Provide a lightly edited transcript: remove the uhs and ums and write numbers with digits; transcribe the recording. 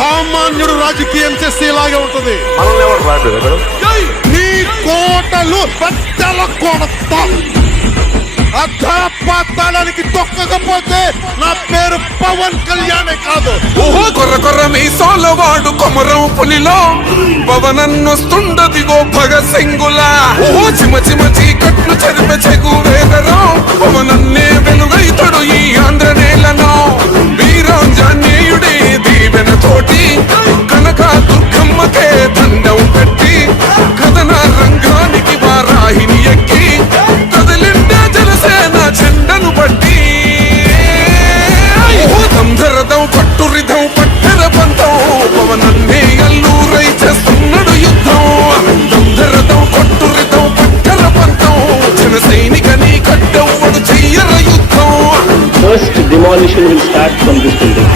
సామాన్యుడు రాజకీయం చేస్తే ఇలాగే ఉంటది. మనల్ని ఎవరు రాలేదు నీ కోటలు పెద్దల కొడతా. అధాపాతాళానికి తొక్కకపోతే నా పేరు పవన్ కళ్యాణే కాదు. ఓహో కొర్ర కొర్ర మీ సోలవాడు కొమరం పులిలో పవనన్నొస్తుండదిగో భగత్ సింగులా. ఓహో చిమ చిమ చీకట్లు చదివ చెగు వేదరో పవనన్నే వెలుగైతడు ఈ ఆంధ్ర నేలను. వీరాంజనేయుడే దీవెన తోటి కనక దుర్గమ్మకే దండం పెట్టి కథన రంగానికి వారాహిని ఎక్కి కదలిండే జనసేన చెండను బట్టి. దంధరదం పట్టురిధం పట్టెర పంతం పవనన్నే అల్లూరై చేస్తున్నాడు యుద్ధం. దంధరదం పట్టురిధం పట్టెర పంతం జన సైనికని కట్టెవ్వడు చెయ్యర యుద్ధం. First demolition will start from this building.